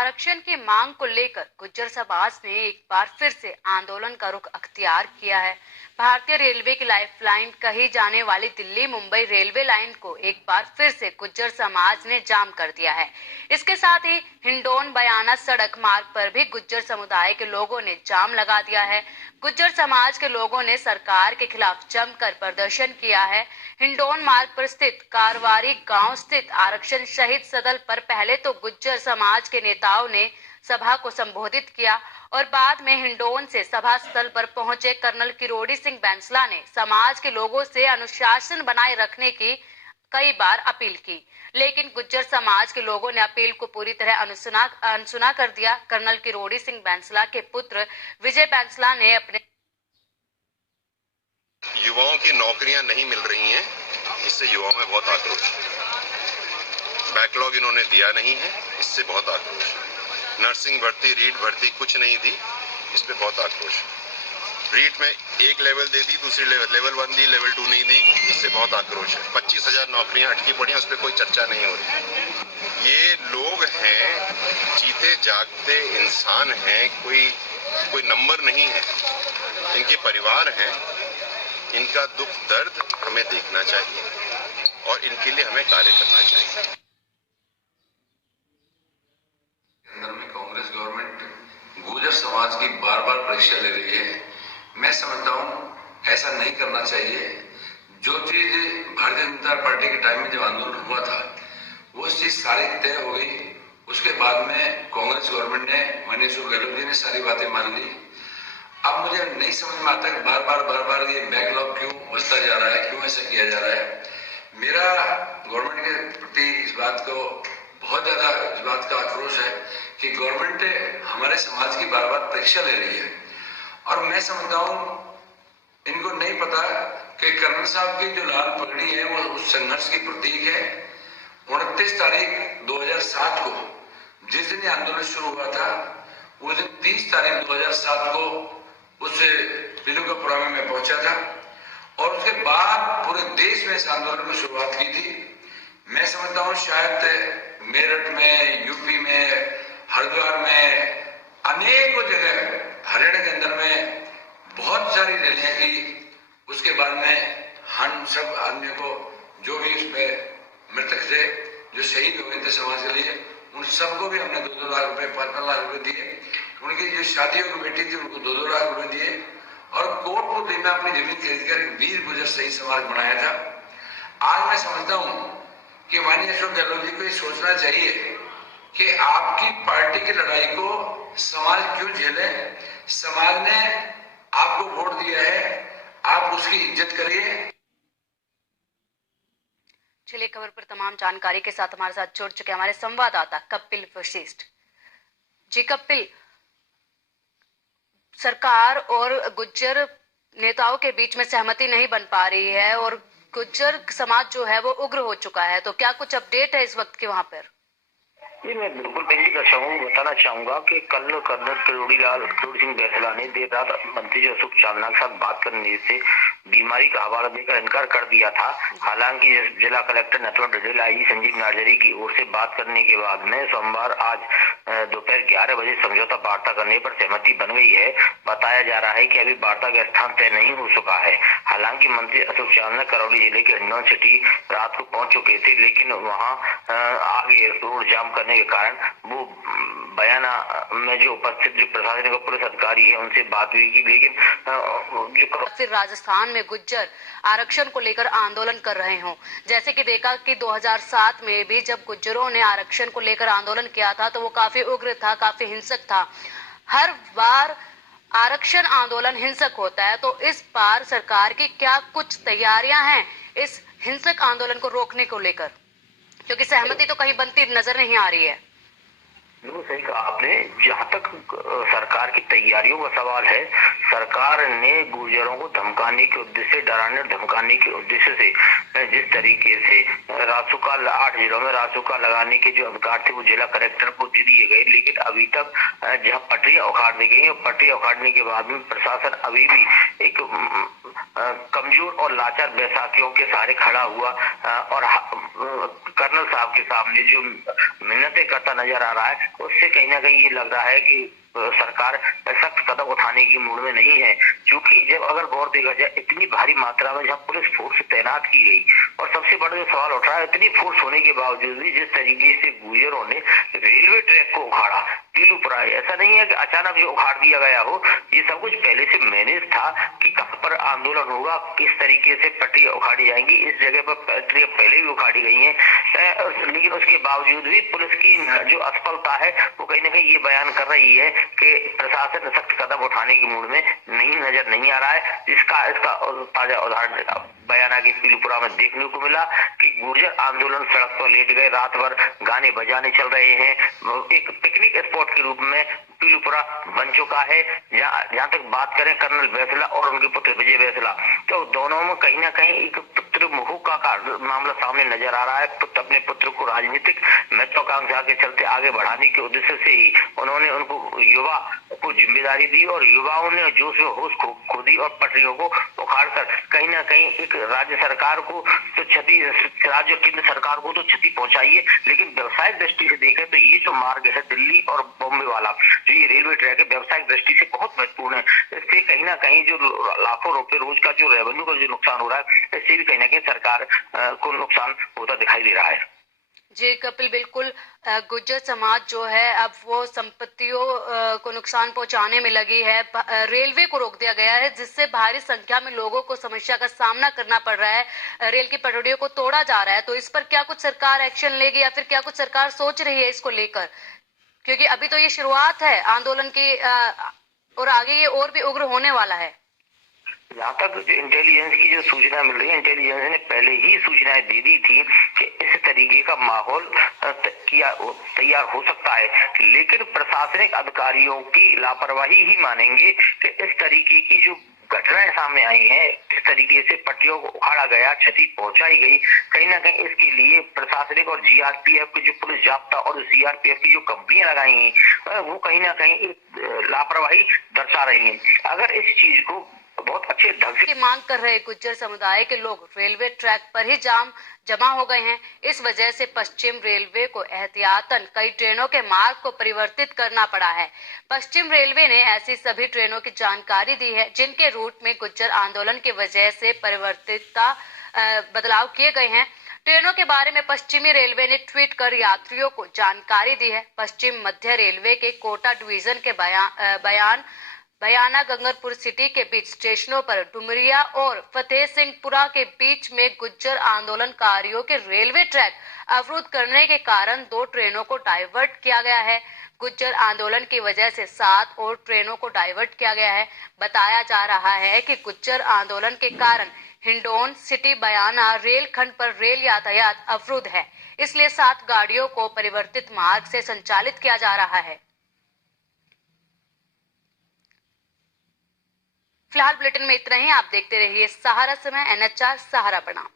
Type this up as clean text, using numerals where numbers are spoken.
आरक्षण की मांग को लेकर गुज्जर समाज ने एक बार फिर से आंदोलन का रुख अख्तियार किया है। भारतीय रेलवे की लाइफलाइन कही जाने वाली दिल्ली मुंबई रेलवे लाइन को एक बार फिर से गुज्जर समाज ने जाम कर दिया है। इसके साथ ही हिंडौन बयाना सड़क मार्ग पर भी गुज्जर समुदाय के लोगों ने जाम लगा दिया है। गुज्जर समाज के लोगों ने सरकार के खिलाफ जमकर प्रदर्शन किया है। हिंडौन मार्ग पर स्थित कारवारी गांव स्थित आरक्षण शहीद सदन पर पहले तो गुज्जर समाज के नेताओं ने सभा को संबोधित किया और बाद में हिंडौन से सभा स्थल पर पहुंचे कर्नल किरोड़ी सिंह बैंसला ने समाज के लोगों से अनुशासन बनाए रखने की कई बार अपील की, लेकिन गुज्जर समाज के लोगों ने अपील को पूरी तरह अनसुना कर दिया। कर्नल किरोड़ी सिंह बैंसला के पुत्र विजय बैंसला ने अपने युवाओं की नौकरियां नहीं मिल रही हैं, इससे युवाओं में बहुत आक्रोश है। बैकलॉग इन्होंने दिया नहीं है, इससे बहुत आक्रोश है। नर्सिंग भर्ती, रीट भर्ती कुछ नहीं दी, इस पे बहुत आक्रोश है। रीट में एक लेवल दे दी, दूसरी लेवल 1 दी, लेवल 2 नहीं दी, इससे बहुत आक्रोश है। 25,000 नौकरियां अटकी पड़ी हैं, उस पर कोई चर्चा नहीं हो रही। ये लोग हैं, जीते जागते इंसान हैं, कोई नंबर नहीं है। इनके परिवार हैं, इनका दुख दर्द हमें देखना चाहिए और इनके लिए हमें कार्य करना चाहिए। अंदर में कांग्रेस गवर्नमेंट गुर्जर समाज की बार बार परीक्षा ले रही है। मैं समझता हूँ ऐसा नहीं करना चाहिए। जो चीज भारतीय जनता पार्टी के टाइम में जब आंदोलन हुआ था वो चीज सारी तय हो गई। उसके बाद में कांग्रेस गवर्नमेंट ने, माननीय अशोक गहलोत जी ने सारी बातें मान ली। अब मुझे नहीं समझ में आता कि बार बार ये बैकलॉग क्यों बढ़ता जा रहा है, क्यों ऐसा किया जा रहा है। मेरा गवर्नमेंट के प्रति इस बात का आक्रोश है कि गवर्नमेंट हमारे समाज की बार बार परीक्षा ले रही है और मैं समझता हूँ इनको नहीं पता कि कर्नल साहब की जो लाल पगड़ी है वो उस संघर्ष की प्रतीक है। 29 तारीख 2007 को जिस दिन आंदोलन शुरू हुआ था उस दिन 30 तारीख 2007 को उस पिलुकापुरा में मैं पहुंचा था और उसके बाद पूरे देश में इस आंदोलन की शुरुआत की थी। मैं समझता हूँ शायद मेरठ में, यूपी में, हरिद्वार में, अनेकों जगह, हरियाणा के अंदर में बहुत सारी रैलियां की। उसके बाद में हम सब आदमियों को जो भी उसमें मृतक थे, जो शहीद हो गए थे समाज के लिए, उन सबको भी हमने 2-2 लाख रुपए, 5-5 लाख रुपए दिए। उनकी जो शादियों की बेटी थी उनको 2-2 लाख रुपए दिए और कोटपुतली में अपनी जमीन खरीद कर एक वीर गुर्जर शहीद समाज बनाया था। आज मैं समझता हूँ कि माननीय अशोक गहलोत जी को ये सोचना चाहिए कि आपकी पार्टी की लड़ाई को समाज क्यों झेले। समाज ने आपको वोट दिया है, आप उसकी इज्जत करिए। चलिए, खबर पर तमाम जानकारी के साथ हमारे साथ जुड़ चुके हमारे संवाददाता कपिल वशिष्ठ जी। कपिल, सरकार और गुज्जर नेताओं के बीच में सहमति नहीं बन पा रही है और गुज्जर समाज जो है वो उग्र हो चुका है, तो क्या कुछ अपडेट है इस वक्त के वहां पर? जी, मैं बिल्कुल बताना चाहूंगा कि कल कर्नल किरोड़ी सिंह बैंसला ने देर रात मंत्री अशोक चांदना के साथ बात करने से बीमारी का हवाला देकर इनकार कर दिया था। हालांकि जिला कलेक्टर नथुराम डिडेल, आईजी संजीव नार्जरी की ओर से बात करने के बाद में सोमवार आज दोपहर 11 बजे समझौता वार्ता करने पर सहमति बन गई है। बताया जा रहा है कि अभी वार्ता का स्थान तय नहीं हो चुका है। हालांकि मंत्री अशोक चांदना करौली जिले के हिंडौन सिटी रात को पहुंच चुके थे, लेकिन वहां आगे रोड जाम करने के कारण वो बयाना में जो उपस्थित जो प्रशासनिक और पुलिस अधिकारी है उनसे बात हुई की, लेकिन फिर राजस्थान में गुज्जर आरक्षण को लेकर आंदोलन कर रहे हों, जैसे कि देखा कि 2007 में भी जब गुज्जरों ने आरक्षण को लेकर आंदोलन किया था तो वो काफी उग्र था, काफी हिंसक था। हर बार आरक्षण आंदोलन हिंसक होता है, तो इस बार सरकार की क्या कुछ तैयारियां हैं इस हिंसक आंदोलन को रोकने को लेकर? क्योंकि सहमति तो कहीं बनती नजर नहीं आ रही है। बिल्कुल सही कहा आपने। जहाँ तक सरकार की तैयारियों का सवाल है, सरकार ने गुर्जरों को धमकाने के उद्देश्य, डराने और धमकाने के उद्देश्य से जिस तरीके से रासुका 8 जिलों में रासुका लगाने के जो अधिकार थे वो जिला कलेक्टर को दे दिए गए, लेकिन अभी तक जहाँ पटरियां उखाड़ दी गई और पटरियां उखाड़ने के बाद में प्रशासन अभी भी एक कमजोर और लाचार बैसाखियों के सहारे खड़ा हुआ और कर्नल साहब के सामने जो मिन्नतें करता नजर आ रहा है, उससे कहीं ना कहीं ये लग रहा है कि सरकार सख्त कदम उठाने की मूड में नहीं है। क्योंकि जब अगर गौर देखा जाए इतनी भारी मात्रा में जहाँ पुलिस फोर्स तैनात की गई और सबसे बड़ा जो सवाल उठ रहा है, इतनी फोर्स होने के बावजूद भी जिस तरीके से गुर्जरों ने रेलवे ट्रैक को उखाड़ा, पीलूपुरा, ऐसा नहीं है कि अचानक जो उखाड़ दिया गया हो, ये सब कुछ पहले से मैनेज था कि कहां पर आंदोलन होगा, किस तरीके से पटरियां उखाड़ी जाएंगी। इस जगह पर पटरियां पहले भी उखाड़ी गई हैं, लेकिन उसके बावजूद भी पुलिस की जो असफलता है वो कहीं ना कहीं ये बयान कर रही है कि प्रशासन सख्त कदम उठाने की मूड में नजर नहीं आ रहा है। इसका ताजा उदाहरण बयाना के पीलूपुरा में देखने को मिला कि गुर्जर आंदोलन सड़क पर लेट गए, रात भर गाने बजाने चल रहे हैं। एक पिकनिक स्पॉट के रूप में पीलूपुरा बन चुका है। जहाँ तक बात करें कर्नल बैसला और उनके पुत्र विजय बैसला, तो दोनों में कहीं ना कहीं एक पुत्र मोह का मामला सामने नजर आ रहा है। अपने पुत्र को राजनीतिक महत्वाकांक्षा के चलते आगे बढ़ाने के उद्देश्य से ही उन्होंने उनको युवा को जिम्मेदारी दी और युवाओं ने जोश में होश खो दी और पटरियों को उखाड़कर कहीं ना कहीं एक राज्य सरकार को तो क्षति, राज्य और केंद्र सरकार को तो क्षति पहुंचाई है। लेकिन व्यवसायिक दृष्टि से देखें तो ये जो मार्ग है दिल्ली और बॉम्बे वाला, जो ये रेलवे ट्रैक है, व्यवसायिक दृष्टि से बहुत महत्वपूर्ण है। इससे कहीं ना कहीं जो लाखों रुपए रोज का जो रेवेन्यू का जो नुकसान हो रहा है, इससे भी कहीं ना कहीं सरकार को नुकसान होता दिखाई दे रहा है। जी कपिल, बिल्कुल गुर्जर समाज जो है अब वो संपत्तियों को नुकसान पहुंचाने में लगी है। रेलवे को रोक दिया गया है जिससे भारी संख्या में लोगों को समस्या का सामना करना पड़ रहा है। रेल की पटरियों को तोड़ा जा रहा है, तो इस पर क्या कुछ सरकार एक्शन लेगी या फिर क्या कुछ सरकार सोच रही है इसको लेकर? क्योंकि अभी तो ये शुरुआत है आंदोलन की और आगे ये और भी उग्र होने वाला है। जहाँ तक इंटेलिजेंस की जो सूचना मिल रही है, इंटेलिजेंस ने पहले ही सूचनाएं दे दी थी कि इस तरीके का माहौल तैयार हो सकता है। लेकिन प्रशासनिक अधिकारियों की लापरवाही ही मानेंगे कि इस तरीके की जो घटनाएं सामने आई हैं, इस तरीके से पटरियों को उखाड़ा गया, क्षति पहुंचाई गई, कहीं ना कहीं इसके लिए प्रशासनिक और जीआरपीएफ की जो पुलिस जाब्ता और सीआरपीएफ की जो कंपनियां लगाई हैं, वो कहीं ना कहीं लापरवाही दर्शा रही हैं। अगर इस चीज को बहुत अच्छे ढंग से मांग कर रहे गुर्जर समुदाय के लोग रेलवे ट्रैक पर ही जमा हो गए हैं। इस वजह से पश्चिम रेलवे को एहतियातन कई ट्रेनों के मार्ग को परिवर्तित करना पड़ा है। पश्चिम रेलवे ने ऐसी सभी ट्रेनों की जानकारी दी है जिनके रूट में गुर्जर आंदोलन की वजह से बदलाव किए गए हैं। ट्रेनों के बारे में पश्चिमी रेलवे ने ट्वीट कर यात्रियों को जानकारी दी है। पश्चिम मध्य रेलवे के कोटा डिवीजन के बयाना गंगरपुर सिटी के बीच स्टेशनों पर डुमरिया और फतेह सिंहपुरा के बीच में गुर्जर आंदोलनकारियों के रेलवे ट्रैक अवरुद्ध करने के कारण 2 ट्रेनों को डाइवर्ट किया गया है। गुर्जर आंदोलन की वजह से 7 और ट्रेनों को डाइवर्ट किया गया है। बताया जा रहा है कि गुर्जर आंदोलन के कारण हिंडौन सिटी बयाना रेल खंड पर रेल यातायात अवरुद्ध है, इसलिए 7 गाड़ियों को परिवर्तित मार्ग से संचालित किया जा रहा है। फिलहाल बुलेटिन में इतना ही। आप देखते रहिए सहारा समय, NH4 सहारा। प्रणाम।